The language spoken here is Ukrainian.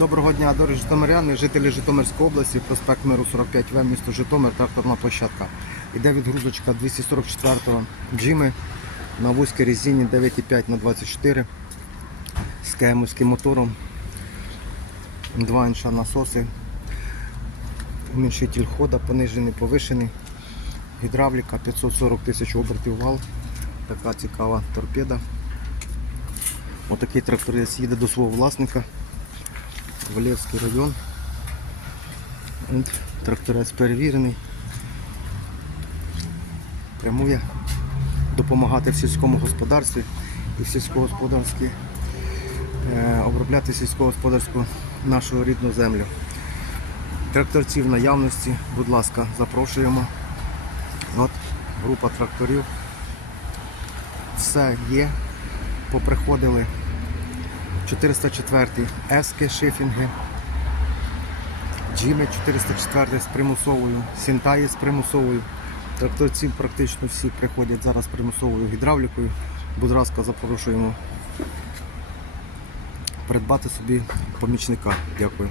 Доброго дня, дорогі житомиряни, жителі Житомирської області, проспект Миру 45В, місто Житомир, тракторна площадка. Іде відгрузочка 244-го джими на вузькій резині 9,5 на 24 з кемовським мотором, 2 інша насоси, уменьшитель хода, понижений, повишений, гідравліка 540 тисяч обертів вал, така цікава торпеда. Отакий тракторець їде до свого власника. Валєвський район. Тракторець перевірений. Прямує допомагати в сільському господарстві і в сільськогосподарській е, обробляти сільськогосподарську нашу рідну землю. Тракторці в наявності, будь ласка, запрошуємо. От група тракторів. Все є. Поприходили 404 ески шифінги, Джіми 404 з примусовою, сінтаї з примусовою. Тракторці практично всі приходять зараз з примусовою гідравлікою. Будь ласка, запрошуємо придбати собі помічника. Дякую.